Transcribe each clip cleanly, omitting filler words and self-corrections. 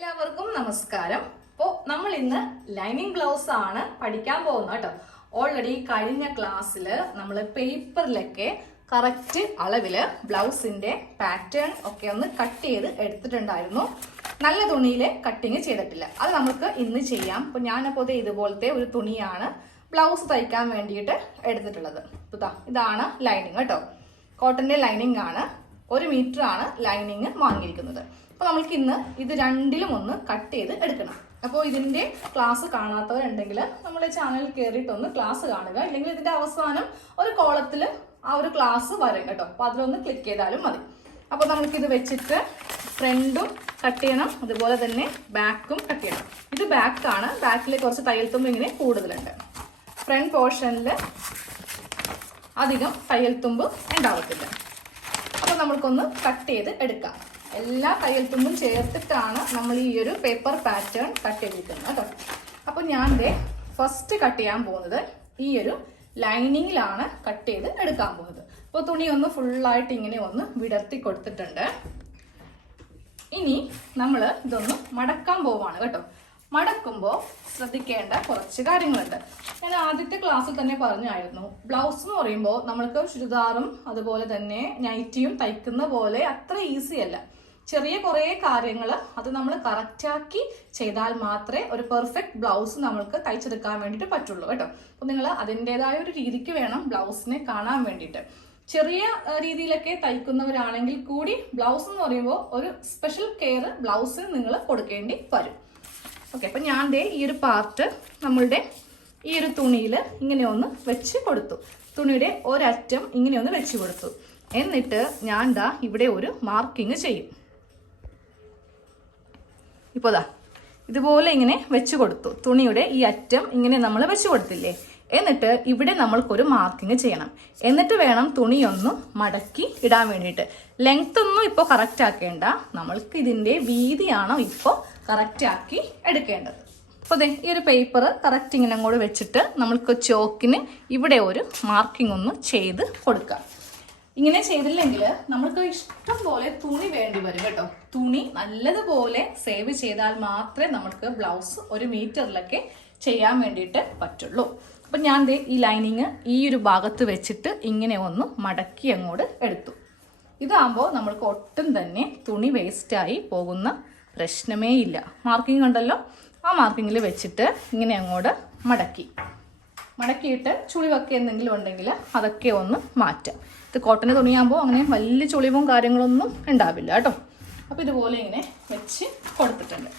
എല്ലാവർക്കും നമസ്കാരം. അപ്പോൾ നമ്മൾ ഇന്ന് ലൈനിങ് ബ്ലൗസ് ആണ് പഠിക്കാൻ പോകുന്നത് കേട്ടോ. ഓൾറെഡി കഴിഞ്ഞ ക്ലാസ്സിൽ നമ്മൾ പേപ്പറിലൊക്കെ കറക്റ്റ് അളവില് ബ്ലൗസിന്റെ പാറ്റേൺ ഒക്കെ ഒന്ന് കട്ട് ചെയ്ത് എടുത്തിട്ടുണ്ടായിരുന്നു. നല്ല തുണിയിൽ കട്ടിങ് ചെയ്തിട്ടില്ല. അത് നമുക്ക് ഇന്ന് ചെയ്യാം. അപ്പോൾ ഞാനപ്പോൾ ഇതുപോലത്തെ ഒരു തുണിയാണ് ബ്ലൗസ് തയ്ക്കാൻ വേണ്ടിയിട്ട് എടുത്തിട്ടുള്ളത്. ഇതാണ് ലൈനിങ് കേട്ടോ. കോട്ടന്റെ ലൈനിങ് ആണ്. 1 മീറ്റർ ആണ് ലൈനിങ് വാങ്ങിയിരിക്കുന്നത്. അപ്പോൾ നമ്മൾക്ക് ഇന്ന് ഇത് രണ്ടിലും ഒന്ന് കട്ട് ചെയ്ത് എടുക്കണം. അപ്പോൾ ഇതിന്റെ ക്ലാസ് കാണാത്തവരുണ്ടെങ്കിൽ നമ്മുടെ ചാനൽ കയറിയിട്ടൊന്ന് ക്ലാസ് കാണുക. ഇല്ലെങ്കിൽ ഇതിന്റെ അവസാനം ഒരു കോളത്തിൽ ആ ഒരു ക്ലാസ് വരും കേട്ടോ. അപ്പോൾ അതിലൊന്ന് ക്ലിക്ക് ചെയ്താലും മതി. അപ്പോൾ നമുക്കിത് വെച്ചിട്ട് ഫ്രണ്ടും കട്ട് ചെയ്യണം, അതുപോലെ തന്നെ ബാക്കും കട്ട് ചെയ്യണം. ഇത് ബാക്കാണ്. ബാക്കിൽ കുറച്ച് തയ്യൽ തുമ്പ് ഇങ്ങനെ കൂടുതലുണ്ട്. ഫ്രണ്ട് പോർഷനിൽ അധികം തയ്യൽ തുമ്പ് ഉണ്ടാവത്തില്ല. അപ്പോൾ നമ്മൾക്കൊന്ന് കട്ട് ചെയ്ത് എടുക്കാം. എല്ലാ തയ്യൽ തുമ്പും ചേർത്തിട്ടാണ് നമ്മൾ ഈ ഒരു പേപ്പർ പാറ്റേൺ കട്ട് ചെയ്തിരിക്കുന്നത് കേട്ടോ. അപ്പോൾ ഞാൻ ഫസ്റ്റ് കട്ട് ചെയ്യാൻ പോകുന്നത് ഈ ഒരു ലൈനിങ്ങിലാണ് കട്ട് ചെയ്ത് എടുക്കാൻ പോകുന്നത്. അപ്പോൾ തുണി ഒന്ന് ഫുള്ളായിട്ട് ഇങ്ങനെ ഒന്ന് വിടർത്തി കൊടുത്തിട്ടുണ്ട്. ഇനി നമ്മൾ ഇതൊന്ന് മടക്കാൻ പോവാണ് കേട്ടോ. മടക്കുമ്പോൾ ശ്രദ്ധിക്കേണ്ട കുറച്ച് കാര്യങ്ങളുണ്ട്. ഞാൻ ആദ്യത്തെ ക്ലാസ്സിൽ തന്നെ പറഞ്ഞായിരുന്നു, ബ്ലൗസ് എന്ന് പറയുമ്പോൾ നമ്മൾക്ക് ചുരിദാറും അതുപോലെ തന്നെ നൈറ്റിയും തയ്ക്കുന്ന പോലെ അത്ര ഈസി അല്ല. ചെറിയ കുറേ കാര്യങ്ങൾ അത് നമ്മൾ കറക്റ്റാക്കി ചെയ്താൽ മാത്രമേ ഒരു പെർഫെക്റ്റ് ബ്ലൗസ് നമ്മൾക്ക് തയ്ച്ചെടുക്കാൻ വേണ്ടിയിട്ട് പറ്റുള്ളൂ കേട്ടോ. അപ്പോൾ നിങ്ങൾ അതിൻ്റെതായ ഒരു രീതിക്ക് വേണം ബ്ലൗസിനെ കാണാൻ വേണ്ടിയിട്ട്. ചെറിയ രീതിയിലൊക്കെ തയ്ക്കുന്നവരാണെങ്കിൽ കൂടി ബ്ലൗസ് എന്ന് പറയുമ്പോൾ ഒരു സ്പെഷ്യൽ കെയർ ബ്ലൗസിന് നിങ്ങൾ കൊടുക്കേണ്ടി വരും. ഓക്കെ, അപ്പം ഞാൻ ഈ ഒരു പാർട്ട് നമ്മളുടെ ഈ ഒരു തുണിയിൽ ഇങ്ങനെ ഒന്ന് വെച്ച് കൊടുത്തു. തുണിയുടെ ഒരറ്റം ഇങ്ങനെ ഒന്ന് വെച്ച് കൊടുത്തു. എന്നിട്ട് ഞാൻ ഇവിടെ ഒരു മാർക്കിങ് ചെയ്യും. ഇപ്പോൾ ഇതുപോലെ ഇങ്ങനെ വെച്ച് കൊടുത്തു. തുണിയുടെ ഈ അറ്റം ഇങ്ങനെ നമ്മൾ വെച്ച് കൊടുത്തില്ലേ. എന്നിട്ട് ഇവിടെ നമ്മൾക്കൊരു മാർക്കിങ് ചെയ്യണം. എന്നിട്ട് വേണം തുണിയൊന്ന് മടക്കി ഇടാൻ വേണ്ടിയിട്ട്. ലെങ്ത് ഒന്നും ഇപ്പോൾ കറക്റ്റ് ആക്കേണ്ട, നമ്മൾക്ക് ഇതിൻ്റെ വീതിയാണോ ഇപ്പോൾ കറക്റ്റ് ആക്കി എടുക്കേണ്ടത്. അപ്പോൾ ഈ ഒരു പേപ്പർ കറക്റ്റ് ഇങ്ങനെ അങ്ങോട്ട് വെച്ചിട്ട് നമ്മൾക്ക് ചോക്കിന് ഇവിടെ ഒരു മാർക്കിംഗ് ഒന്ന് ചെയ്ത് കൊടുക്കാം. ഇങ്ങനെ ചെയ്തില്ലെങ്കിൽ നമ്മൾക്ക് ഇഷ്ടം പോലെ തുണി വേണ്ടി വരും കേട്ടോ. തുണി നല്ലതുപോലെ സേവ് ചെയ്താൽ മാത്രമേ നമുക്ക് ബ്ലൗസ് 1 മീറ്ററിലൊക്കെ ചെയ്യാൻ വേണ്ടിയിട്ട് പറ്റുള്ളൂ. അപ്പം ഞാൻ ഈ ലൈനിങ് ഈ ഒരു ഭാഗത്ത് വെച്ചിട്ട് ഇങ്ങനെ ഒന്ന് മടക്കി അങ്ങോട്ട് എടുത്തു. ഇതാകുമ്പോൾ നമ്മൾക്ക് ഒട്ടും തന്നെ തുണി വേസ്റ്റായി പോകുന്ന പ്രശ്നമേ ഇല്ല. മാർക്കിംഗ് ഉണ്ടല്ലോ, ആ മാർക്കിങ്ങിൽ വെച്ചിട്ട് ഇങ്ങനെ അങ്ങോട്ട് മടക്കിയിട്ട് ചുളിവൊക്കെ എന്തെങ്കിലും ഉണ്ടെങ്കിൽ അതൊക്കെ ഒന്ന് മാറ്റാം. ഇത് കോട്ടൻ്റെ തുണിയാകുമ്പോൾ അങ്ങനെ വലിയ ചുളിവും കാര്യങ്ങളൊന്നും ഉണ്ടാവില്ല കേട്ടോ. അപ്പോൾ ഇതുപോലെ ഇങ്ങനെ വെച്ച് കൊടുത്തിട്ടുണ്ട്.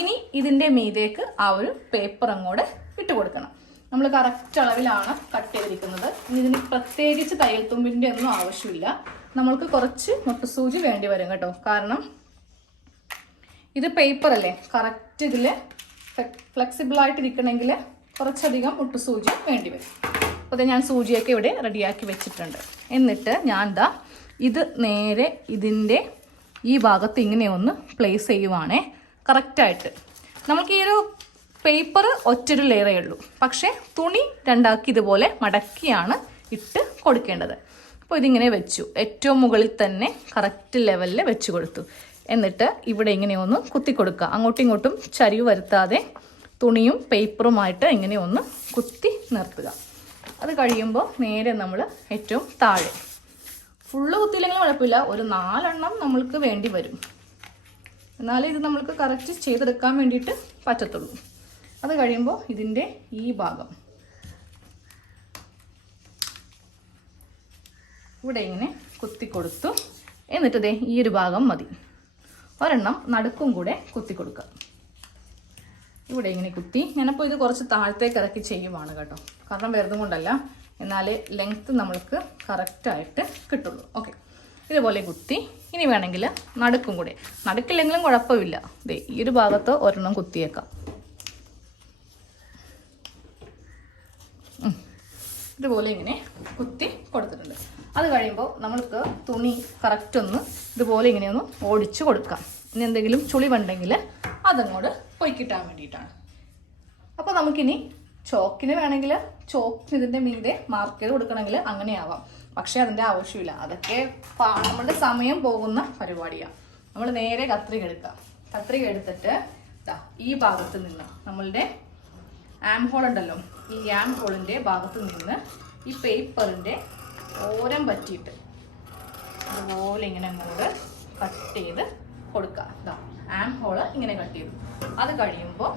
ഇനി ഇതിൻ്റെ മീതേക്ക് ആ ഒരു പേപ്പർ അങ്ങോട്ട് ഇട്ട് കൊടുക്കണം. നമ്മൾ കറക്റ്റ് അളവിലാണ് കട്ട് ചെയ്തിരിക്കുന്നത്. ഇനി ഇതിന് പ്രത്യേകിച്ച് തയ്യൽ തുമ്പിൻ്റെ ഒന്നും ആവശ്യമില്ല. നമ്മൾക്ക് കുറച്ച് മുട്ടുസൂചി വേണ്ടി വരും കേട്ടോ. കാരണം ഇത് പേപ്പർ അല്ലേ, കറക്റ്റ് ഇതിൽ ഫ്ലെക്സിബിളായിട്ടിരിക്കണമെങ്കിൽ കുറച്ചധികം മുട്ടുസൂചി വേണ്ടി വരും. അപ്പോൾ ഞാൻ സൂചിയൊക്കെ ഇവിടെ റെഡിയാക്കി വെച്ചിട്ടുണ്ട്. എന്നിട്ട് ഞാൻ ഇത് നേരെ ഇതിൻ്റെ ഈ ഭാഗത്ത് ഇങ്ങനെ ഒന്ന് പ്ലേസ് ചെയ്യുവാണേ കറക്റ്റായിട്ട്. നമുക്ക് ഈ ഒരു പേപ്പർ ഒറ്റൊരു ലെയറേ ഉള്ളൂ, പക്ഷേ തുണി രണ്ടാക്കി ഇതുപോലെ മടക്കിയാണ് ഇട്ട് കൊടുക്കേണ്ടത്. അപ്പോൾ ഇതിങ്ങനെ വെച്ചു. ഏറ്റവും മുകളിൽ തന്നെ കറക്റ്റ് ലെവലിൽ വെച്ച് കൊടുത്തു. എന്നിട്ട് ഇവിടെ ഇങ്ങനെ ഒന്ന് കുത്തി കൊടുക്കുക. അങ്ങോട്ടും ഇങ്ങോട്ടും ചരിവ് വരുത്താതെ തുണിയും പേപ്പറുമായിട്ട് ഇങ്ങനെ ഒന്ന് കുത്തി നിർത്തുക. അത് കഴിയുമ്പോൾ നേരെ നമ്മൾ ഏറ്റവും താഴെ, ഫുള്ള് കുത്തിയില്ലെങ്കിൽ കുഴപ്പമില്ല, ഒരു 4 എണ്ണം നമ്മൾക്ക് വേണ്ടി വരും. എന്നാലേ ഇത് നമ്മൾക്ക് കറക്റ്റ് ചെയ്തെടുക്കാൻ വേണ്ടിയിട്ട് പറ്റത്തുള്ളൂ. അത് കഴിയുമ്പോൾ ഇതിൻ്റെ ഈ ഭാഗം ഇവിടെ ഇങ്ങനെ കുത്തി കൊടുത്തു. എന്നിട്ട് ഈ ഒരു ഭാഗം മതി. ഒരെണ്ണം നടുക്കും കൂടെ കുത്തി കൊടുക്കുക. ഇവിടെ ഇങ്ങനെ കുത്തി. ഞാനപ്പോൾ ഇത് കുറച്ച് താഴത്തേക്ക് ഇറക്കി ചെയ്യുവാണ് കേട്ടോ. കാരണം വെറുതെ കൊണ്ടല്ല, എന്നാൽ ലെങ്ത്ത് നമ്മൾക്ക് കറക്റ്റായിട്ട് കിട്ടുള്ളൂ. ഓക്കെ, ഇതുപോലെ കുത്തി. ഇനി വേണമെങ്കിൽ നടുക്കും കൂടെ, നടുക്കില്ലെങ്കിലും കുഴപ്പമില്ല. ഈ ഒരു ഭാഗത്ത് ഒരെണ്ണം കുത്തിയേക്കാം. ഇതുപോലെ ഇങ്ങനെ കുത്തി കൊടുത്തിട്ടുണ്ട്. അത് കഴിയുമ്പോൾ നമ്മൾക്ക് തുണി കറക്റ്റ് ഒന്ന് ഇതുപോലെ ഇങ്ങനെയൊന്ന് ഓടിച്ചു കൊടുക്കാം. ഇനി എന്തെങ്കിലും ചുളിവുണ്ടെങ്കിൽ അതങ്ങോട്ട് പൊയ്ക്കിട്ടാൻ വേണ്ടിയിട്ടാണ്. അപ്പോൾ നമുക്കിനി ചോക്കിന് വേണമെങ്കിൽ ചോക്കിന് ഇതിൻ്റെ മീതെ മാർക്ക് ചെയ്ത് കൊടുക്കണമെങ്കിൽ അങ്ങനെ ആവാം. പക്ഷേ അതിൻ്റെ ആവശ്യമില്ല. അതൊക്കെ നമ്മുടെ സമയം പോകുന്ന പരിപാടിയാണ്. നമ്മൾ നേരെ കത്രിക എടുക്കുക. കത്രിക എടുത്തിട്ട് ഈ ഭാഗത്ത് നിന്ന് നമ്മളുടെ ആം ഹോൾ ഉണ്ടല്ലോ, ഈ ആം ഹോളിൻ്റെ ഭാഗത്ത് നിന്ന് ഈ പേപ്പറിൻ്റെ ഓരം പറ്റിയിട്ട് അതുപോലെ ഇങ്ങനെ അങ്ങോട്ട് കട്ട് ചെയ്ത് കൊടുക്കുക. ആം ഹോള് ഇങ്ങനെ കട്ട് ചെയ്തു. അത് കഴിയുമ്പോൾ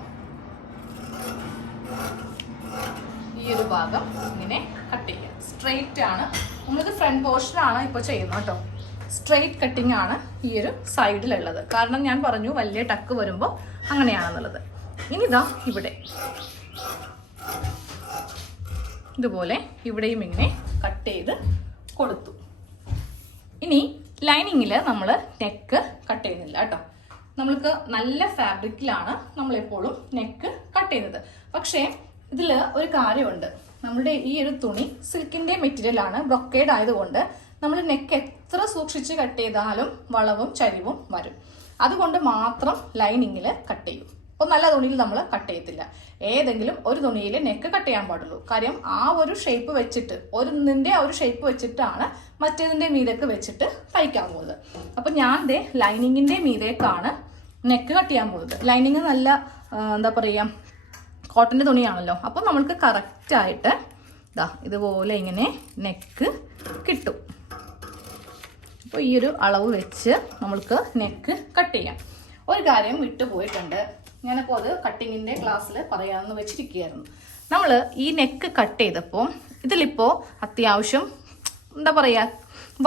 ഈ ഒരു ഭാഗം ഇങ്ങനെ കട്ട് ചെയ്യുക. സ്ട്രെയിറ്റ് ആണ്, നമ്മളിത് ഫ്രണ്ട് പോർഷനാണ് ഇപ്പോൾ ചെയ്യുന്നത് കേട്ടോ. സ്ട്രെയിറ്റ് കട്ടിങ് ആണ് ഈ ഒരു സൈഡിലുള്ളത്. കാരണം ഞാൻ പറഞ്ഞു വലിയ ടക്ക് വരുമ്പോൾ അങ്ങനെയാണെന്നുള്ളത്. ഇനി ഇവിടെ ഇതുപോലെ ഇവിടെയും ഇങ്ങനെ കട്ട് ചെയ്ത് കൊടുത്തു. ഇനി ലൈനിങ്ങിൽ നമ്മൾ നെക്ക് കട്ട് ചെയ്യുന്നില്ല കേട്ടോ. നമ്മൾക്ക് നല്ല ഫാബ്രിക്കിലാണ് നമ്മളെപ്പോഴും നെക്ക് കട്ട് ചെയ്യുന്നത്. പക്ഷേ ഇതിൽ ഒരു കാര്യമുണ്ട്, നമ്മളുടെ ഈ ഒരു തുണി സിൽക്കിൻ്റെ മെറ്റീരിയലാണ്, ബ്രൊക്കേഡ് ആയതുകൊണ്ട് നമ്മൾ നെക്ക് എത്ര സൂക്ഷിച്ച് കട്ട് ചെയ്താലും വളവും ചരിവും വരും. അതുകൊണ്ട് മാത്രം ലൈനിങ്ങിൽ കട്ട് ചെയ്യും. അപ്പോൾ നല്ല തുണിയിൽ നമ്മൾ കട്ട് ചെയ്യത്തില്ല. ഏതെങ്കിലും ഒരു തുണിയിൽ നെക്ക് കട്ട് ചെയ്യാൻ പാടുള്ളൂ. കാര്യം ആ ഒരു ഷേപ്പ് വെച്ചിട്ട്, ഒന്നിൻ്റെ ആ ഒരു ഷേപ്പ് വെച്ചിട്ടാണ് മറ്റേതിൻ്റെ മീതേക്ക് വെച്ചിട്ട് തയ്ക്കാൻ പോകുന്നത്. അപ്പം ഞാൻ ലൈനിങ്ങിൻ്റെ മീതേക്കാണ് നെക്ക് കട്ട് ചെയ്യാൻ പോകുന്നത്. ലൈനിങ് നല്ല എന്താ പറയുക, കോട്ടൻ്റെ തുണിയാണല്ലോ. അപ്പം നമ്മൾക്ക് കറക്റ്റായിട്ട് ഇതുപോലെ ഇങ്ങനെ നെക്ക് കിട്ടും. അപ്പോൾ ഈ ഒരു അളവ് വെച്ച് നമ്മൾക്ക് നെക്ക് കട്ട് ചെയ്യാം. ഒരു കാര്യം വിട്ടുപോയിട്ടുണ്ട്, ഞാനപ്പോൾ അത് കട്ടിങ്ങിൻ്റെ ക്ലാസ്സിൽ പറയാമെന്ന് വെച്ചിരിക്കുകയായിരുന്നു. നമ്മൾ ഈ നെക്ക് കട്ട് ചെയ്തപ്പോൾ ഇതിലിപ്പോൾ അത്യാവശ്യം എന്താ പറയുക,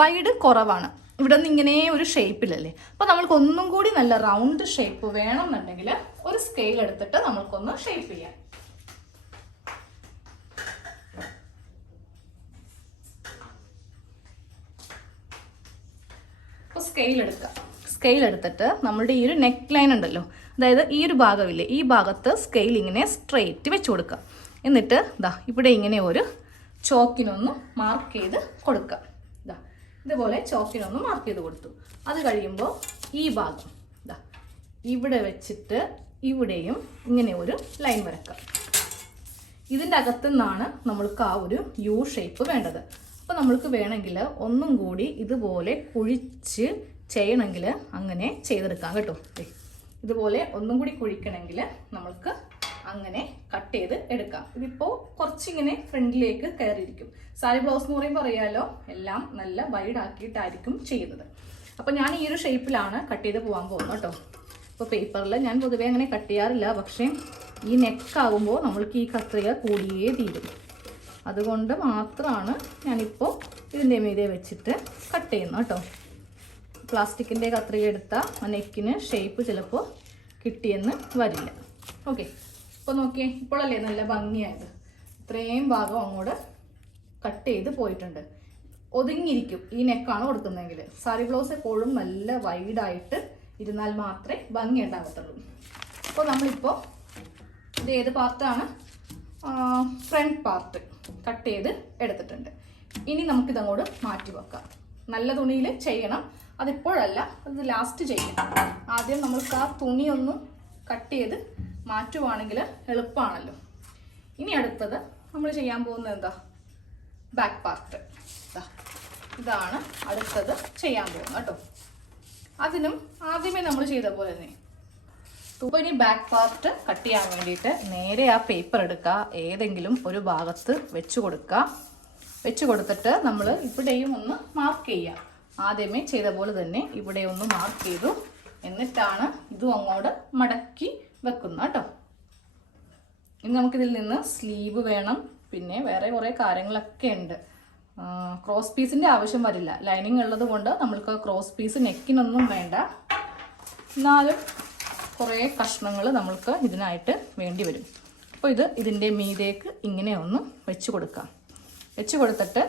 വൈഡ് കുറവാണ്. ഇവിടെ നിന്ന് ഇങ്ങനെ ഒരു ഷേപ്പിലല്ലേ. അപ്പോൾ നമ്മൾക്ക് ഒന്നും കൂടി നല്ല റൗണ്ട് ഷേപ്പ് വേണമെന്നുണ്ടെങ്കിൽ ഒരു സ്കെയിൽ എടുത്തിട്ട് നമ്മൾക്കൊന്ന് ഷേപ്പ് ചെയ്യാം. അപ്പോൾ സ്കെയിൽ എടുത്തിട്ട് നമ്മളുടെ ഈ ഒരു നെക്ക് ലൈൻ ഉണ്ടല്ലോ, അതായത് ഈ ഒരു ഭാഗമില്ലേ, ഈ ഭാഗത്ത് സ്കെയിൽ ഇങ്ങനെ സ്ട്രെയിറ്റ് വെച്ച് കൊടുക്കുക. എന്നിട്ട് ഇവിടെ ഇങ്ങനെ ഒരു ചോക്കിനൊന്ന് മാർക്ക് ചെയ്ത് കൊടുക്കുക. ഇതുപോലെ ചോക്കിനൊന്ന് മാർക്ക് ചെയ്ത് കൊടുത്തു. അത് കഴിയുമ്പോൾ ഈ ഭാഗം ഇവിടെ വെച്ചിട്ട് ഇവിടെയും ഇങ്ങനെ ഒരു ലൈൻ വരക്കാം. ഇതിൻ്റെ അകത്തു നിന്നാണ് നമ്മൾക്ക് ആ ഒരു യു ഷേപ്പ് വേണ്ടത്. അപ്പോൾ നമ്മൾക്ക് വേണമെങ്കിൽ ഒന്നും കൂടി ഇതുപോലെ കുഴിച്ച് ചെയ്യണമെങ്കിൽ അങ്ങനെ ചെയ്തെടുക്കാം കേട്ടോ. ഇതുപോലെ ഒന്നും കൂടി കുഴിക്കണമെങ്കിൽ നമ്മൾക്ക് അങ്ങനെ കട്ട് ചെയ്ത് എടുക്കാം. ഇതിപ്പോൾ കുറച്ചിങ്ങനെ ഫ്രണ്ടിലേക്ക് കയറിയിരിക്കും. സാരി ബ്ലൗസ് എന്ന് പറയുമ്പോൾ അറിയാമല്ലോ, എല്ലാം നല്ല വൈഡ് ആക്കിയിട്ടായിരിക്കും ചെയ്യുന്നത്. അപ്പോൾ ഞാൻ ഈ ഒരു ഷേപ്പിലാണ് കട്ട് ചെയ്ത് പോകാൻ പോകുന്നത് കേട്ടോ. ഇപ്പോൾ പേപ്പറിൽ ഞാൻ പൊതുവേ അങ്ങനെ കട്ട് ചെയ്യാറില്ല, പക്ഷേ ഈ നെക്കാകുമ്പോൾ നമ്മൾക്ക് ഈ കത്രിക കൂടിയേ തീരും. അതുകൊണ്ട് മാത്രമാണ് ഞാനിപ്പോൾ ഇതിൻ്റെ മീതെ വെച്ചിട്ട് കട്ട് ചെയ്യുന്നത് കേട്ടോ. പ്ലാസ്റ്റിക്കിൻ്റെ കത്രിക എടുത്താൽ ആ നെക്കിന് ഷേപ്പ് ചിലപ്പോൾ കിട്ടിയെന്ന് വരില്ല. ഓക്കെ, ഇപ്പോൾ നോക്കിയേ, ഇപ്പോഴല്ലേ നല്ല ഭംഗിയായത്. ഇത്രയും ഭാഗം അങ്ങോട്ട് കട്ട് ചെയ്ത് പോയിട്ടുണ്ട്. ഒതുങ്ങിയിരിക്കും ഈ നെക്കാണ് കൊടുക്കുന്നതെങ്കിൽ. സാരി ബ്ലൗസ് എപ്പോഴും നല്ല വൈഡായിട്ട് ഇരുന്നാൽ മാത്രമേ ഭംഗി ഉണ്ടാകത്തുള്ളൂ. അപ്പോൾ നമ്മളിപ്പോൾ ഇത് ഏത് പാർട്ടാണ്, ഫ്രണ്ട് പാർട്ട് കട്ട് ചെയ്ത് എടുത്തിട്ടുണ്ട്. ഇനി നമുക്കിതങ്ങോട്ട് മാറ്റി വെക്കാം. നല്ല തുണിയിൽ ചെയ്യണം, അതിപ്പോഴല്ല, അത് ലാസ്റ്റ് ചെയ്യണം. ആദ്യം നമ്മൾക്ക് ആ തുണിയൊന്നും കട്ട് ചെയ്ത് മാറ്റുവാണെങ്കിൽ എളുപ്പമാണല്ലോ. ഇനി അടുത്തത് നമ്മൾ ചെയ്യാൻ പോകുന്നത് എന്താ, ബാക്ക് പാർട്ട്. ഇതാണ് അടുത്തത് ചെയ്യാൻ പോകുന്നത് കേട്ടോ. അതിനും ആദ്യമേ നമ്മൾ ചെയ്ത പോലെ തന്നെ. ഇപ്പോൾ ഇനി ബാക്ക് പാർട്ട് കട്ട് ചെയ്യാൻ വേണ്ടിയിട്ട് നേരെ ആ പേപ്പർ എടുക്കുക, ഏതെങ്കിലും ഒരു ഭാഗത്ത് വെച്ച് കൊടുക്കുക. വെച്ച് കൊടുത്തിട്ട് നമ്മൾ ഇവിടെയും ഒന്ന് മാർക്ക് ചെയ്യുക. ആദ്യമേ ചെയ്ത പോലെ തന്നെ ഇവിടെ ഒന്ന് മാർക്ക് ചെയ്തു. എന്നിട്ടാണ് ഇതും അങ്ങോട്ട് മടക്കി വെക്കുന്നത് കേട്ടോ. ഇനി നമുക്കിതിൽ നിന്ന് സ്ലീവ് വേണം, പിന്നെ വേറെ കുറേ കാര്യങ്ങളൊക്കെ ഉണ്ട്. ക്രോസ് പീസിൻ്റെ ആവശ്യം വരില്ല, ലൈനിങ് ഉള്ളത് കൊണ്ട് നമ്മൾക്ക് ക്രോസ് പീസ് നെക്കിനൊന്നും വേണ്ട. എന്നാലും കുറേ കഷ്ണങ്ങൾ നമ്മൾക്ക് ഇതിനായിട്ട് വേണ്ടി വരും. അപ്പോൾ ഇതിൻ്റെ മീതേക്ക് ഇങ്ങനെ ഒന്ന് വെച്ച് കൊടുക്കാം. വെച്ച് കൊടുത്തിട്ട്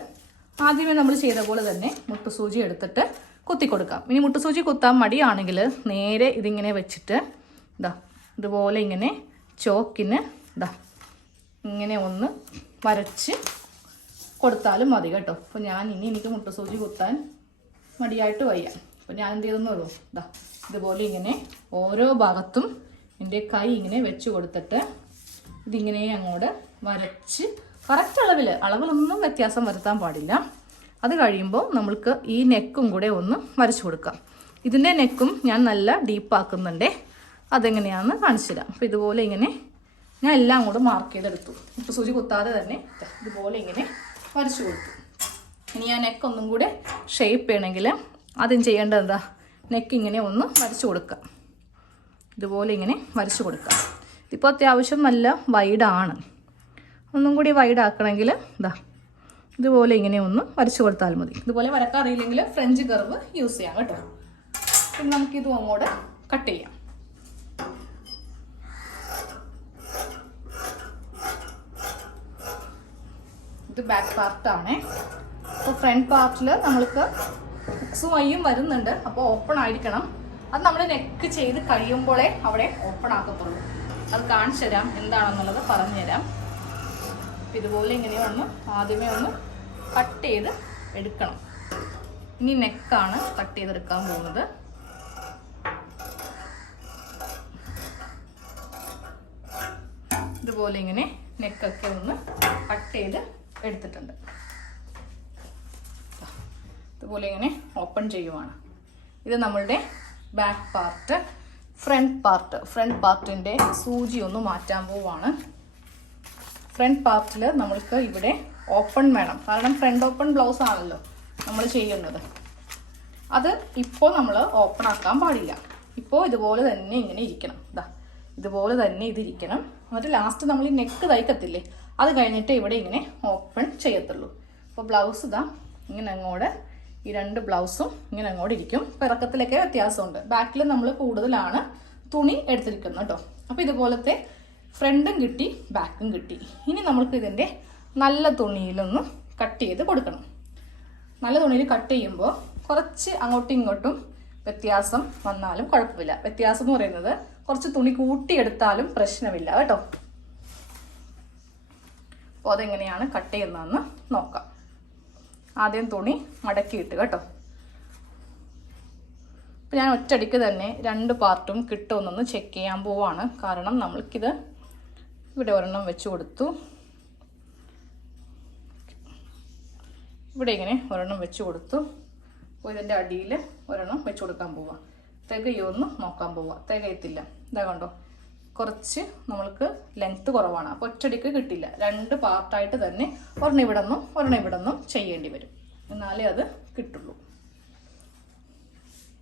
ആദ്യമേ നമ്മൾ ചെയ്ത പോലെ തന്നെ മുട്ടുസൂചി എടുത്തിട്ട് കുത്തി കൊടുക്കാം. ഇനി മുട്ടുസൂചി കുത്താൻ മടിയാണെങ്കിൽ നേരെ ഇതിങ്ങനെ വെച്ചിട്ട് ഇതുപോലെ ഇങ്ങനെ ചോക്കിന് ഇങ്ങനെ ഒന്ന് വരച്ച് കൊടുത്താലും മതി കേട്ടോ. അപ്പോൾ എനിക്ക് മുട്ടുസൂചി കുത്താൻ മടിയായിട്ട് വയ്യ. അപ്പോൾ ഞാൻ എന്ത് ചെയ്തെന്നുള്ളൂ, ഇതുപോലെ ഇങ്ങനെ ഓരോ ഭാഗത്തും എൻ്റെ കൈ ഇങ്ങനെ വെച്ച് കൊടുത്തിട്ട് ഇതിങ്ങനെ അങ്ങോട്ട് വരച്ച് കറക്റ്റ് അളവിലൊന്നും വ്യത്യാസം വരുത്താൻ പാടില്ല. അത് കഴിയുമ്പോൾ നമ്മൾക്ക് ഈ നെക്കും കൂടെ ഒന്ന് വരച്ചു കൊടുക്കാം. ഇതിൻ്റെ നെക്കും ഞാൻ നല്ല ഡീപ്പാക്കുന്നുണ്ടേ. അതെങ്ങനെയാണെന്ന് കാണിച്ചു തരാം. അപ്പോൾ ഇതുപോലെ ഇങ്ങനെ ഞാൻ എല്ലാം കൂടെ മാർക്ക് ചെയ്തെടുത്തു. ഇപ്പോൾ സൂചി കുത്താതെ തന്നെ ഇതുപോലെ ഇങ്ങനെ വരച്ചു കൊടുത്തു. ഇനി ഞാൻ നെക്ക് ഒന്നും കൂടെ ഷേപ്പ് ചെയ്യണമെങ്കിൽ ആദ്യം ചെയ്യേണ്ടത് എന്താ, നെക്ക് ഇങ്ങനെ ഒന്ന് വരച്ചു കൊടുക്കാം. ഇതുപോലെ ഇങ്ങനെ വരച്ചു കൊടുക്കാം. ഇതിപ്പോൾ അത്യാവശ്യം നല്ല വൈഡാണ്. ഒന്നും കൂടി വൈഡാക്കണമെങ്കിൽ ഇതാ ഇതുപോലെ ഇങ്ങനെ ഒന്ന് വരച്ചു കൊടുത്താൽ മതി. ഇതുപോലെ വരക്കാറിയില്ലെങ്കിൽ ഫ്രഞ്ച് കർവ് യൂസ് ചെയ്യാം കേട്ടോ. പിന്നെ നമുക്കിതും അങ്ങോട്ട് കട്ട് ചെയ്യാം. ഇത് ബാക്ക് പാർട്ടാണ്. അപ്പോൾ ഫ്രണ്ട് പാർട്ടിൽ നമ്മൾക്ക് ഹുക്സും വയ്യും വരുന്നുണ്ട്. അപ്പോൾ ഓപ്പൺ ആയിരിക്കണം. അത് നമ്മൾ നെക്ക് ചെയ്ത് കഴിയുമ്പോഴേ അവിടെ ഓപ്പൺ ആക്കത്തുള്ളൂ. അത് കാണിച്ചു തരാം, എന്താണെന്നുള്ളത് പറഞ്ഞു തരാം. ഇതുപോലെ ഇങ്ങനെ ഒന്ന് ആദ്യമേ ഒന്ന് കട്ട് ചെയ്ത് എടുക്കണം. ഇനി നെക്കാണ് കട്ട് ചെയ്തെടുക്കാൻ പോകുന്നത്. ഇതുപോലെ ഇങ്ങനെ നെക്കൊക്കെ ഒന്ന് കട്ട് ചെയ്ത് എടുത്തിട്ടുണ്ട്. ഇതുപോലെ ഇങ്ങനെ ഓപ്പൺ ചെയ്യുവാണ്. ഇത് നമ്മളുടെ ബാക്ക് പാർട്ട്. ഫ്രണ്ട് പാർട്ടിൻ്റെ സൂചി ഒന്ന് മാറ്റാൻ പോവാണ്. ഫ്രണ്ട് പാർട്ടിൽ നമ്മൾക്ക് ഇവിടെ ഓപ്പൺ വേണം. കാരണം ഫ്രണ്ട് ഓപ്പൺ ബ്ലൗസ് ആണല്ലോ നമ്മൾ ചെയ്യുന്നത്. അത് ഇപ്പോൾ നമ്മൾ ഓപ്പൺ ആക്കാൻ പാടില്ല. ഇപ്പോൾ ഇതുപോലെ തന്നെ ഇങ്ങനെ ഇരിക്കണം. ഇതുപോലെ തന്നെ ഇതിരിക്കണം. എന്നിട്ട് ലാസ്റ്റ് നമ്മൾ ഈ നെക്ക് തയ്ക്കത്തില്ലേ, അത് കഴിഞ്ഞിട്ട് ഇവിടെ ഇങ്ങനെ ഓപ്പൺ ചെയ്യത്തുള്ളൂ. അപ്പോൾ ബ്ലൗസ് ഇങ്ങനെ അങ്ങോട്ട്, ഈ രണ്ട് ബ്ലൗസും ഇങ്ങനെ അങ്ങോട്ട് ഇരിക്കും. പിറക്കത്തിലൊക്കെ വ്യത്യാസമുണ്ട്. ബാക്കിൽ നമ്മൾ കൂടുതലാണ് തുണി എടുത്തിരിക്കുന്നത് കേട്ടോ. അപ്പോൾ ഇതുപോലത്തെ ഫ്രണ്ടും കിട്ടി, ബാക്കും കിട്ടി. ഇനി നമ്മൾക്ക് ഇതിൻ്റെ നല്ല തുണിയിലൊന്ന് കട്ട് ചെയ്ത് കൊടുക്കണം. നല്ല തുണിയിൽ കട്ട് ചെയ്യുമ്പോൾ കുറച്ച് അങ്ങോട്ടും ഇങ്ങോട്ടും വ്യത്യാസം വന്നാലും കുഴപ്പമില്ല. വ്യത്യാസം എന്ന് പറയുന്നത് കുറച്ച് തുണി കൂട്ടിയെടുത്താലും പ്രശ്നമില്ല കേട്ടോ. അപ്പോൾ അതെങ്ങനെയാണ് കട്ട് ചെയ്യുന്നതെന്ന് നോക്കാം. ആദ്യം തുണി മടക്കിയിട്ട് കേട്ടോ. അപ്പോൾ ഞാൻ ഒറ്റയടിക്ക് തന്നെ രണ്ട് പാർട്ടും കിട്ടുമെന്നൊന്ന് ചെക്ക് ചെയ്യാൻ പോവാണ്. കാരണം നമ്മൾക്കിത് ഇവിടെ ഒരെണ്ണം വെച്ച് കൊടുത്തു, ഇവിടെ ഇങ്ങനെ ഒരെണ്ണം വെച്ച് കൊടുത്തു. അപ്പോൾ ഇതിൻ്റെ അടിയിൽ ഒരെണ്ണം വെച്ച് കൊടുക്കാൻ പോവാം. തികയൊന്ന് നോക്കാൻ പോവാം. തികയത്തില്ല. ഇതാ കണ്ടോ, കുറച്ച് നമ്മൾക്ക് ലെങ്ത്ത് കുറവാണ്. അപ്പോൾ ഒറ്റയടിക്ക് കിട്ടില്ല. രണ്ട് പാർട്ടായിട്ട് തന്നെ ഒരെണ്ണം ഇവിടെ നിന്നും ചെയ്യേണ്ടി വരും. എന്നാലേ അത് കിട്ടുള്ളൂ.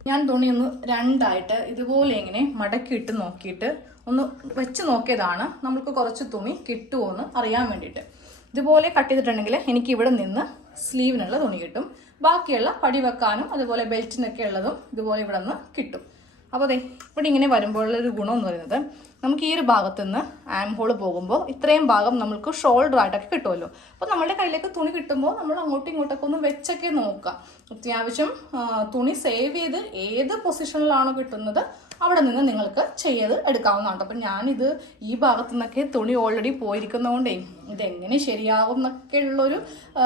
ഞാൻ തുണി ഒന്ന് രണ്ടായിട്ട് ഇതുപോലെ ഇങ്ങനെ മടക്കിയിട്ട് നോക്കിയിട്ട് ഒന്ന് വെച്ച് നോക്കിയതാണ്. നമുക്ക് കുറച്ച് തുണി കിട്ടുമോ എന്ന് അറിയാൻ വേണ്ടിയിട്ട്. ഇതുപോലെ കട്ട് ചെയ്തിട്ടുണ്ടെങ്കിൽ എനിക്ക് ഇവിടെ നിന്ന് സ്ലീവിനുള്ള തുണി കിട്ടും. ബാക്കിയുള്ള പടി വെക്കാനും അതുപോലെ ബെൽറ്റിനൊക്കെ ഉള്ളതും ഇതുപോലെ ഇവിടെ നിന്ന് കിട്ടും. അപ്പോൾ അതെ, ഇവിടെ ഇങ്ങനെ വരുമ്പോഴുള്ളൊരു ഗുണം എന്ന് പറയുന്നത്, നമുക്ക് ഈ ഒരു ഭാഗത്ത് നിന്ന് ആം ഹോൾ പോകുമ്പോൾ ഇത്രയും ഭാഗം നമുക്ക് ഷോൾഡർ ആയിട്ടൊക്കെ കിട്ടുമല്ലോ. അപ്പോൾ നമ്മുടെ കയ്യിലേക്ക് തുണി കിട്ടുമ്പോൾ നമ്മൾ അങ്ങോട്ടും ഇങ്ങോട്ടൊക്കെ ഒന്ന് വെച്ചൊക്കെ നോക്കാം. അത്യാവശ്യം തുണി സേവ് ചെയ്ത് ഏത് പൊസിഷനിലാണോ കിട്ടുന്നത് അവിടെ നിന്ന് നിങ്ങൾക്ക് ചെയ്ത് എടുക്കാവുന്നതാണ്. അപ്പം ഞാനിത് ഈ ഭാഗത്തു നിന്നൊക്കെ തുണി ഓൾറെഡി പോയിരിക്കുന്നതുകൊണ്ടേ ഇതെങ്ങനെ ശരിയാവും എന്നൊക്കെ ഉള്ളൊരു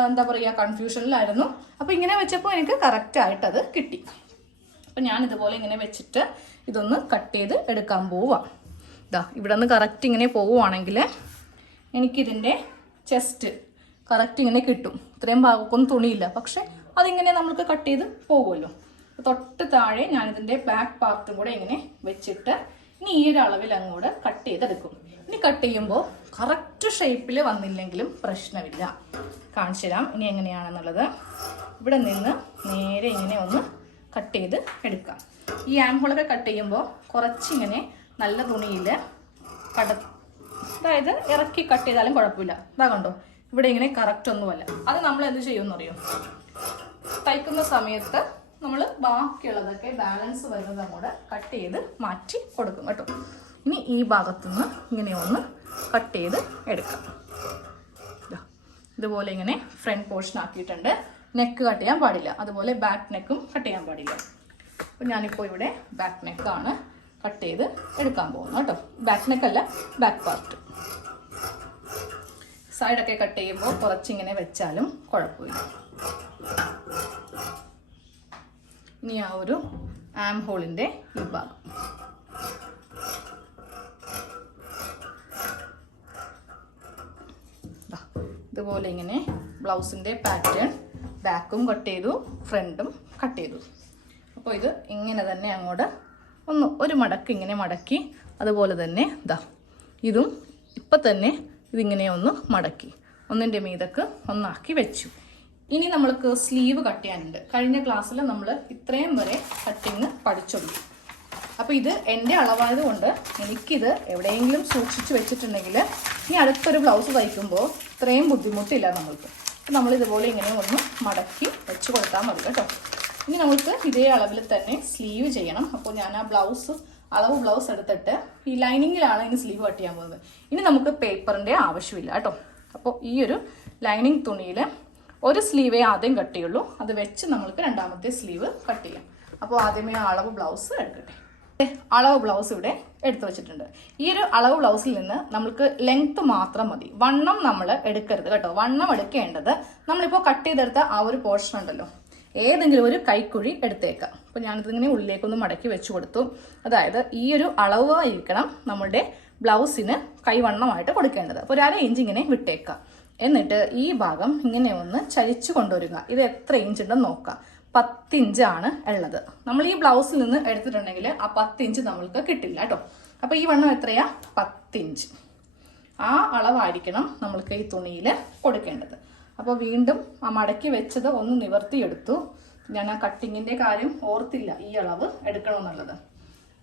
എന്താ പറയുക കൺഫ്യൂഷനിലായിരുന്നു. അപ്പോൾ ഇങ്ങനെ വെച്ചപ്പോൾ എനിക്ക് കറക്റ്റായിട്ട് അത് കിട്ടി. അപ്പം ഞാൻ ഇതുപോലെ ഇങ്ങനെ വെച്ചിട്ട് ഇതൊന്ന് കട്ട് ചെയ്ത് എടുക്കാൻ പോവാം. ഇവിടെ നിന്ന് കറക്റ്റ് ഇങ്ങനെ പോവുകയാണെങ്കിൽ എനിക്കിതിൻ്റെ ചെസ്റ്റ് കറക്റ്റ് ഇങ്ങനെ കിട്ടും. ഇത്രയും ഭാഗമൊന്നും തുണിയില്ല, പക്ഷെ അതിങ്ങനെ നമുക്ക് കട്ട് ചെയ്ത് പോകുമല്ലോ. തൊട്ട് താഴെ ഞാനിതിൻ്റെ ബാക്ക് പാർട്ടും കൂടെ ഇങ്ങനെ വെച്ചിട്ട് ഇനി ഈ ഒരു അളവിൽ അങ്ങോട്ട് കട്ട് ചെയ്തെടുക്കും. ഇനി കട്ട് ചെയ്യുമ്പോൾ കറക്റ്റ് ഷേപ്പിൽ വന്നില്ലെങ്കിലും പ്രശ്നമില്ല. കാണിച്ചു തരാം ഇനി എങ്ങനെയാണെന്നുള്ളത്. ഇവിടെ നിന്ന് നേരെ ഇങ്ങനെ ഒന്ന് കട്ട് ചെയ്ത് എടുക്കാം. ഈ ആം ഹോളൊക്കെ കട്ട് ചെയ്യുമ്പോൾ കുറച്ചിങ്ങനെ നല്ല തുണിയിൽ അതായത് ഇറക്കി കട്ട് ചെയ്താലും കുഴപ്പമില്ല. ഇതാ കണ്ടോ, ഇവിടെ ഇങ്ങനെ കറക്റ്റ് ഒന്നുമല്ല. അത് നമ്മൾ എന്ത് ചെയ്യുമെന്ന് അറിയോ, തയ്ക്കുന്ന സമയത്ത് നമ്മൾ ബാക്കിയുള്ളതൊക്കെ ബാലൻസ് വരുന്നത് അങ്ങോട്ട് കട്ട് ചെയ്ത് മാറ്റി കൊടുക്കും കേട്ടോ. ഇനി ഈ ഭാഗത്തുനിന്ന് ഇങ്ങനെ ഒന്ന് കട്ട് ചെയ്ത് എടുക്കാം. ഇതുപോലെ ഇങ്ങനെ ഫ്രണ്ട് പോർഷൻ ആക്കിയിട്ടുണ്ട്. നെക്ക് കട്ട് ചെയ്യാൻ പാടില്ല, അതുപോലെ ബാക്ക് നെക്കും കട്ട് ചെയ്യാൻ പാടില്ല. അപ്പോൾ ഞാനിപ്പോൾ ഇവിടെ ബാക്ക് നെക്കാണ് കട്ട് ചെയ്ത് എടുക്കാൻ പോകുന്നത് കേട്ടോ. ബാക്ക് നെക്കല്ല, ബാക്ക് പാർട്ട്. സൈഡൊക്കെ കട്ട് ചെയ്യുമ്പോൾ കുറച്ചിങ്ങനെ വെച്ചാലും കുഴപ്പമില്ല. ഇനി ആ ഒരു ആം ഹോളിൻ്റെ ഈ ഭാഗം ഇതുപോലെ ഇങ്ങനെ ബ്ലൗസിൻ്റെ പാറ്റേൺ ബാക്കും കട്ട് ചെയ്തു, ഫ്രണ്ടും കട്ട് ചെയ്തു. അപ്പോൾ ഇത് ഇങ്ങനെ തന്നെ അങ്ങോട്ട് ഒരു മടക്ക് ഇങ്ങനെ മടക്കി, അതുപോലെ തന്നെ ഇതാ ഇതും ഇപ്പം തന്നെ ഇതിങ്ങനെ ഒന്ന് മടക്കി ഒന്നിൻ്റെ മീതക്ക് ഒന്നാക്കി വെച്ചു. ഇനി നമ്മൾക്ക് സ്ലീവ് കട്ട് ചെയ്യാനുണ്ട്. കഴിഞ്ഞ ക്ലാസ്സിൽ നമ്മൾ ഇത്രയും വരെ കട്ടിങ് പഠിച്ചുള്ളൂ. അപ്പോൾ ഇത് എൻ്റെ അളവായത് കൊണ്ട് എനിക്കിത് എവിടെയെങ്കിലും സൂക്ഷിച്ച് വെച്ചിട്ടുണ്ടെങ്കിൽ ഇനി അടുത്തൊരു ബ്ലൗസ് തയ്ക്കുമ്പോൾ ഇത്രയും ബുദ്ധിമുട്ടില്ല നമ്മൾക്ക്. അപ്പോൾ നമ്മളിതുപോലെ ഇങ്ങനെ ഒന്ന് മടക്കി വെച്ച് കൊടുത്താൽ മതി കേട്ടോ. ഇനി നമുക്ക് ഇതേ അളവിൽ തന്നെ സ്ലീവ് ചെയ്യണം. അപ്പോൾ ഞാൻ ആ അളവ് ബ്ലൗസ് എടുത്തിട്ട് ഈ ലൈനിങ്ങിലാണ് ഇനി സ്ലീവ് കട്ട് ചെയ്യാൻ പോകുന്നത്. ഇനി നമുക്ക് പേപ്പറിൻ്റെ ആവശ്യമില്ല കേട്ടോ. അപ്പോൾ ഈ ഒരു ലൈനിങ് തുണിയിൽ ഒരു സ്ലീവേ ആദ്യം കട്ട് ചെയ്യുള്ളൂ. അത് വെച്ച് നമ്മൾക്ക് രണ്ടാമത്തെ സ്ലീവ് കട്ട് ചെയ്യാം. അപ്പോൾ ആദ്യമേ അളവ് ബ്ലൗസ് എടുക്കട്ടെ. അളവ് ബ്ലൗസ് ഇവിടെ എടുത്തു വെച്ചിട്ടുണ്ട്. ഈ ഒരു അളവ് ബ്ലൗസിൽ നിന്ന് നമുക്ക് ലെങ്ത് മാത്രം മതി, വണ്ണം നമ്മൾ എടുക്കരുത് കേട്ടോ. വണ്ണം എടുക്കേണ്ടത് നമ്മളിപ്പോൾ കട്ട് ചെയ്തെടുത്ത ആ ഒരു പോർഷൻ ഉണ്ടല്ലോ, ഏതെങ്കിലും ഒരു കൈക്കുഴി എടുത്തേക്കാം. അപ്പോൾ ഞാനിതിങ്ങനെ ഉള്ളിലേക്കൊന്ന് മടക്കി വെച്ച് കൊടുത്തു. അതായത് ഈ ഒരു അളവായിരിക്കണം നമ്മളുടെ ബ്ലൗസിന് കൈവണ്ണമായിട്ട് കൊടുക്കേണ്ടത്. അപ്പോൾ ഒരു 1/2 ഇഞ്ച് ഇങ്ങനെ വിട്ടേക്കാം. എന്നിട്ട് ഈ ഭാഗം ഇങ്ങനെ ഒന്ന് ചരിച്ചു കൊണ്ടുവരിക. ഇത് എത്ര ഇഞ്ച് ഉണ്ടെന്ന് നോക്കാം. 10 ഇഞ്ചാണ് ഉള്ളത്. നമ്മൾ ഈ ബ്ലൗസിൽ നിന്ന് എടുത്തിട്ടുണ്ടെങ്കിൽ ആ 10 ഇഞ്ച് നമ്മൾക്ക് കിട്ടില്ല കേട്ടോ. അപ്പോൾ ഈ വണ്ണം എത്രയാ? 10 ഇഞ്ച്. ആ അളവായിരിക്കണം നമ്മൾക്ക് ഈ തുണിയിൽ കൊടുക്കേണ്ടത്. അപ്പോൾ വീണ്ടും ആ മടക്കി വെച്ചത് ഒന്ന് നിവർത്തിയെടുത്തു. ഞാൻ ആ കട്ടിങ്ങിൻ്റെ കാര്യം ഓർത്തില്ല, ഈ അളവ് എടുക്കണമെന്നുള്ളത്.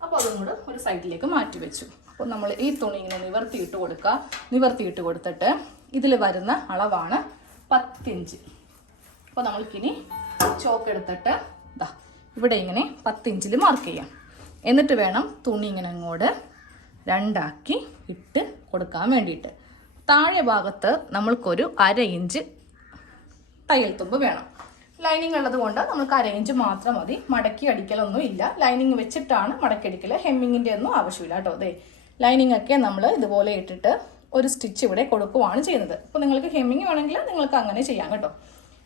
അപ്പോൾ അതും കൂടെ ഒരു സൈഡിലേക്ക് മാറ്റി വെച്ചു. അപ്പോൾ നമ്മൾ ഈ തുണി ഇങ്ങനെ നിവർത്തിയിട്ട് കൊടുക്കുക. നിവർത്തിയിട്ട് കൊടുത്തിട്ട് ഇതിൽ വരുന്ന അളവാണ് 10 ഇഞ്ച്. അപ്പോൾ നമ്മൾക്കിനി ചോക്ക് എടുത്തിട്ട് ഇതാ ഇവിടെ ഇങ്ങനെ 10 ഇഞ്ചിൽ മാർക്ക് ചെയ്യാം. എന്നിട്ട് വേണം തുണി ഇങ്ങനെ അങ്ങോട്ട് രണ്ടാക്കി ഇട്ട് കൊടുക്കാൻ വേണ്ടിയിട്ട്. താഴെ ഭാഗത്ത് നമ്മൾക്കൊരു 1/2 ഇഞ്ച് തയ്യൽ തുമ്പ് വേണം. ലൈനിങ് ഉള്ളത് കൊണ്ട് നമുക്ക് 1/2 ഇഞ്ച് മാത്രം മതി. മടക്കി അടിക്കലൊന്നും ഇല്ല. ലൈനിങ് വെച്ചിട്ടാണ് മടക്കി അടിക്കൽ. ഹെമ്മിങ്ങിൻ്റെ ഒന്നും ആവശ്യമില്ല കേട്ടോ. അതെ, ലൈനിങ് ഒക്കെ നമ്മൾ ഇതുപോലെ ഇട്ടിട്ട് ഒരു സ്റ്റിച്ച് ഇവിടെ കൊടുക്കുകയാണ് ചെയ്യുന്നത്. അപ്പോൾ നിങ്ങൾക്ക് ഹെമ്മിങ് വേണമെങ്കിൽ നിങ്ങൾക്ക് അങ്ങനെ ചെയ്യാം കേട്ടോ.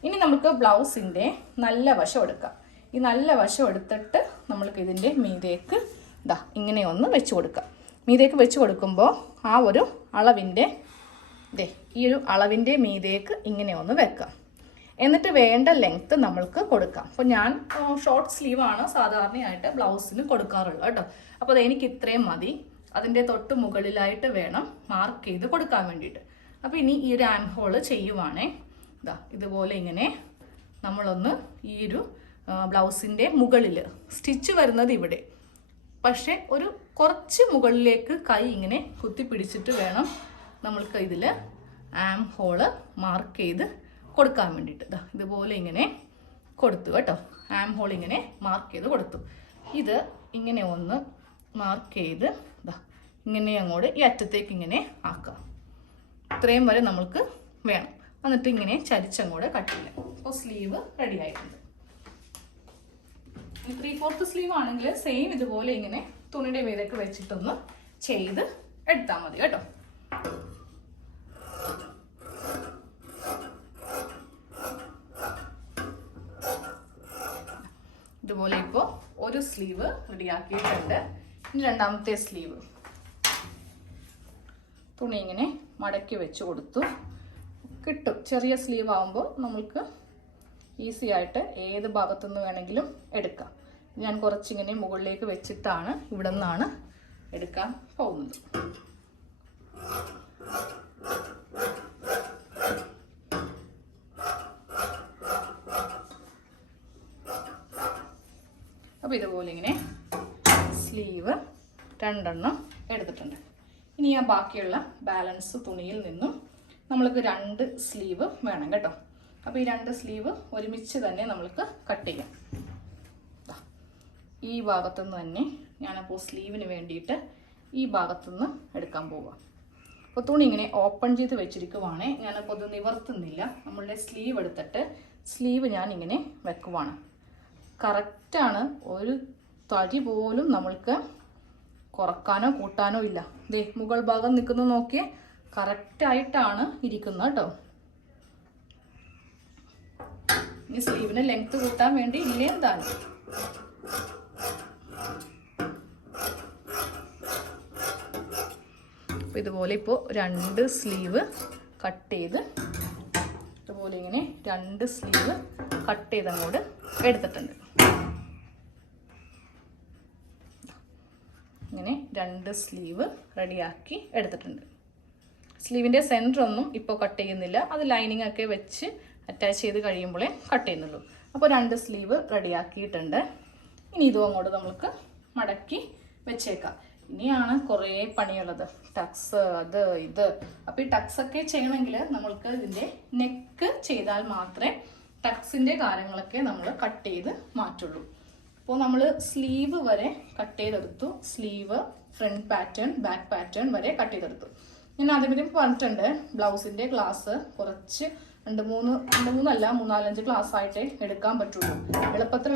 ഇനി നമുക്ക് ബ്ലൗസിൻ്റെ നല്ല വശം എടുക്കാം. ഈ നല്ല വശം എടുത്തിട്ട് നമ്മൾക്ക് ഇതിൻ്റെ മീതേക്ക് ഇതാ ഇങ്ങനെ ഒന്ന് വെച്ച് കൊടുക്കാം. മീതേക്ക് വെച്ച് കൊടുക്കുമ്പോൾ ആ ഒരു അളവിൻ്റെ ഈ ഒരു അളവിൻ്റെ മീതേക്ക് ഇങ്ങനെ ഒന്ന് വെക്കാം. എന്നിട്ട് വേണ്ട ലെങ്ത്ത് നമ്മൾക്ക് കൊടുക്കാം. അപ്പോൾ ഞാൻ ഷോർട്ട് സ്ലീവാണ് സാധാരണയായിട്ട് ബ്ലൗസിന് കൊടുക്കാറുള്ളത് കേട്ടോ. അപ്പോൾ അത് എനിക്ക് ഇത്രയും മതി. അതിൻ്റെ തൊട്ട് മുകളിലായിട്ട് വേണം മാർക്ക് ചെയ്ത് കൊടുക്കാൻ വേണ്ടിയിട്ട്. അപ്പോൾ ഇനി ഈ ഒരു ആം ഹോള് ചെയ്യുവാണേ. ഇതുപോലെ ഇങ്ങനെ നമ്മളൊന്ന് ഈ ഒരു ബ്ലൗസിൻ്റെ മുകളിൽ സ്റ്റിച്ച് വരുന്നത് ഇവിടെ, പക്ഷേ ഒരു കുറച്ച് മുകളിലേക്ക് കൈ ഇങ്ങനെ കുത്തി പിടിച്ചിട്ട് വേണം നമ്മൾക്ക് ഇതിൽ ആം ഹോള് മാർക്ക് ചെയ്ത് കൊടുക്കാൻ വേണ്ടിയിട്ട്. ഇതുപോലെ ഇങ്ങനെ കൊടുത്തു കേട്ടോ. ആം ഹോൾ ഇങ്ങനെ മാർക്ക് ചെയ്ത് കൊടുത്തു. ഇത് ഇങ്ങനെ ഒന്ന് മാർക്ക് ചെയ്ത് ഇങ്ങനെ അങ്ങോട്ട് ഈ അറ്റത്തേക്ക് ഇങ്ങനെ ആക്കാം. ഇത്രയും വരെ നമ്മൾക്ക് വേണം. എന്നിട്ട് ഇങ്ങനെ ചരിച്ചങ്ങോട്ട് കട്ട് ചെയ്യാം. അപ്പോൾ സ്ലീവ് റെഡി ആയിട്ടുണ്ട്. 3/4 സ്ലീവ് ആണെങ്കിൽ സെയിം ഇതുപോലെ ഇങ്ങനെ തുണിയുടെ മീതൊക്കെ വെച്ചിട്ടൊന്ന് ചെയ്ത് എടുത്താൽ മതി കേട്ടോ. ഇതുപോലെ ഇപ്പോൾ ഒരു സ്ലീവ് റെഡിയാക്കിയിട്ടുണ്ട്. ഇനി രണ്ടാമത്തെ സ്ലീവ് തുണി ഇങ്ങനെ മടക്കി വെച്ച് കൊടുത്തു. കിട്ടും. ചെറിയ സ്ലീവ് ആകുമ്പോൾ നമുക്ക് ഈസി ആയിട്ട് ഏത് ഭാഗത്തുനിന്ന് വേണമെങ്കിലും എടുക്കാം. ഞാൻ കുറച്ചിങ്ങനെ മുകളിലേക്ക് വെച്ചിട്ടാണ് ഇവിടെ നിന്നാണ് എടുക്കാൻ പോകുന്നത്. അപ്പോൾ ഇതുപോലെ ഇങ്ങനെ സ്ലീവ് 2 എടുത്തിട്ടുണ്ട്. ഇനി ആ ബാക്കിയുള്ള ബാലൻസ് തുണിയിൽ നിന്നും നമ്മൾക്ക് 2 സ്ലീവ് വേണം കേട്ടോ. അപ്പോൾ ഈ 2 സ്ലീവ് ഒരുമിച്ച് തന്നെ നമ്മൾക്ക് കട്ട് ചെയ്യാം. ഈ ഭാഗത്തുനിന്ന് തന്നെ ഞാനപ്പോൾ സ്ലീവിന് വേണ്ടിയിട്ട് ഈ ഭാഗത്തുനിന്ന് എടുക്കാൻ പോവാം. അപ്പോൾ തുണി ഇങ്ങനെ ഓപ്പൺ ചെയ്ത് വെച്ചിരിക്കുവാണേ. ഞാനപ്പോൾ അത് നിവർത്തുന്നില്ല. നമ്മളുടെ സ്ലീവ് എടുത്തിട്ട് സ്ലീവ് ഞാൻ ഇങ്ങനെ വെക്കുവാണ്. കറക്റ്റാണ്. ഒരു തരി പോലും നമ്മൾക്ക് കുറക്കാനോ കൂട്ടാനോ ഇല്ല. ദേ മുകൾ ഭാഗം നിൽക്കുന്നത് നോക്കിയേ, കറക്റ്റായിട്ടാണ് ഇരിക്കുന്നത് കേട്ടോ. ഇനി സ്ലീവിന് ലെങ്ത് കൂട്ടാൻ വേണ്ടി ഇല്ലേ എന്താണ്. അപ്പോൾ ഇതുപോലെ ഇപ്പോൾ 2 സ്ലീവ് കട്ട് ചെയ്ത് ഇതുപോലെ ഇങ്ങനെ 2 സ്ലീവ് കട്ട് ചെയ്ത് അങ്ങോട്ട് എടുത്തിട്ടുണ്ട്. 2 സ്ലീവ് റെഡിയാക്കി എടുത്തിട്ടുണ്ട്. സ്ലീവിൻ്റെ സെൻറ്റർ ഒന്നും ഇപ്പോൾ കട്ട് ചെയ്യുന്നില്ല, അത് ലൈനിങ് ഒക്കെ വെച്ച് അറ്റാച്ച് ചെയ്ത് കഴിയുമ്പോഴേ കട്ട് ചെയ്യുന്നുള്ളൂ. അപ്പോൾ 2 സ്ലീവ് റെഡിയാക്കിയിട്ടുണ്ട്. ഇനി ഇതും അങ്ങോട്ട് നമുക്ക് മടക്കി വെച്ചേക്കാം. ഇനിയാണ് കുറേ പണിയുള്ളത്, ടക്സ് അത് ഇത്. അപ്പോൾ ഈ ടക്സൊക്കെ ചെയ്യണമെങ്കിൽ നമ്മൾക്ക് ഇതിൻ്റെ നെക്ക് ചെയ്താൽ മാത്രമേ ടക്സിൻ്റെ കാര്യങ്ങളൊക്കെ നമ്മൾ കട്ട് ചെയ്ത് മാറ്റുള്ളൂ. അപ്പോൾ നമ്മൾ സ്ലീവ് വരെ കട്ട് ചെയ്തെടുത്തു, sleeve front pattern back pattern വരെ കട്ട് ചെയ്തെടുത്തു. ഞാൻ ആദ്യം പറഞ്ഞിട്ടുണ്ട് ബ്ലൗസിൻ്റെ ക്ലാസ് കുറച്ച് 3-4-5 ക്ലാസ് ആയിട്ടേ എടുക്കാൻ പറ്റുള്ളൂ. എളുപ്പത്തിൽ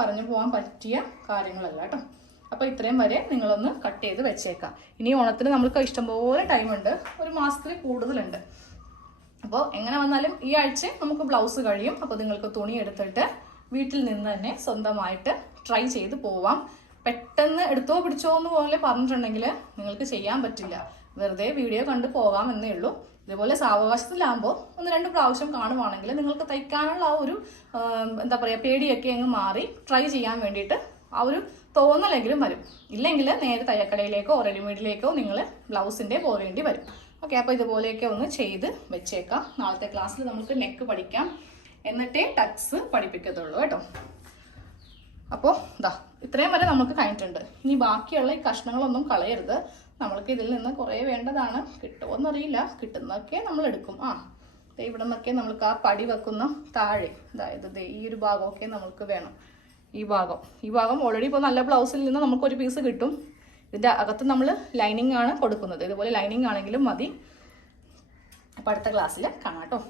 പറഞ്ഞു പോകാൻ പറ്റിയ കാര്യങ്ങളല്ല കേട്ടോ. അപ്പോൾ ഇത്രയും വരെ നിങ്ങളൊന്ന് കട്ട് ചെയ്ത് വെച്ചേക്കാം. ഇനി ഓണത്തിന് നമ്മൾക്ക് ഇഷ്ടംപോലെ ടൈമുണ്ട്, 1 മാസത്തിൽ കൂടുതലുണ്ട്. അപ്പോൾ എങ്ങനെ വന്നാലും ഈ ആഴ്ച നമുക്ക് ബ്ലൗസ് കഴിയും. അപ്പോൾ നിങ്ങൾക്ക് തുണി എടുത്തിട്ട് വീട്ടിൽ നിന്ന് തന്നെ സ്വന്തമായിട്ട് ട്രൈ ചെയ്ത് പോവാം. പെട്ടെന്ന് എടുത്തോ പിടിച്ചോ എന്ന് പോലെ പറഞ്ഞിട്ടുണ്ടെങ്കിൽ നിങ്ങൾക്ക് ചെയ്യാൻ പറ്റില്ല. വെറുതെ വീഡിയോ കണ്ട് പോകാം എന്നേ ഉള്ളൂ. ഇതുപോലെ സാവകാശത്തിലാകുമ്പോൾ 1-2 പ്രാവശ്യം കാണുവാണെങ്കിൽ നിങ്ങൾക്ക് തയ്ക്കാനുള്ള ആ ഒരു എന്താ പറയുക പേടിയൊക്കെ അങ്ങ് മാറി ട്രൈ ചെയ്യാൻ വേണ്ടിയിട്ട് ആ ഒരു തോന്നലെങ്കിലും വരും. ഇല്ലെങ്കിൽ നേരെ തയ്യക്കടയിലേക്കോ റെഡിമെയ്ഡിലേക്കോ നിങ്ങൾ ബ്ലൗസിൻ്റെ പോരേണ്ടി വരും. ഓക്കെ, അപ്പോൾ ഇതുപോലെയൊക്കെ ഒന്ന് ചെയ്ത് വെച്ചേക്കാം. നാളത്തെ ക്ലാസ്സിൽ നമുക്ക് നെക്ക് പഠിക്കാം, എന്നിട്ടേ ടക്സ് പഠിപ്പിക്കത്തുള്ളൂ കേട്ടോ. അപ്പോൾ ഇത്രയും വരെ നമുക്ക് കഴിഞ്ഞിട്ടുണ്ട്. ഇനി ബാക്കിയുള്ള ഈ കഷ്ണങ്ങളൊന്നും കളയരുത്. നമ്മൾക്ക് ഇതിൽ നിന്ന് കുറേ വേണ്ടതാണ്, കിട്ടുമോയെന്നറിയില്ല. കിട്ടുന്നതൊക്കെ നമ്മൾ എടുക്കും. ഇവിടെ നിന്നൊക്കെ നമ്മൾക്ക് ആ പടി വെക്കുന്ന താഴെ, അതായത് ഈ ഒരു ഭാഗമൊക്കെ നമുക്ക് വേണം. ഈ ഭാഗം ഓൾറെഡി ഇപ്പോൾ നല്ല ബ്ലൗസിൽ നിന്ന് നമുക്കൊരു പീസ് കിട്ടും. ഇതിൻ്റെ അകത്ത് നമ്മൾ ലൈനിങ് ആണ് കൊടുക്കുന്നത്. ഇതുപോലെ ലൈനിങ് ആണെങ്കിലും മതി. അപ്പോൾ അടുത്ത ക്ലാസ്സിൽ കാണാം കേട്ടോ.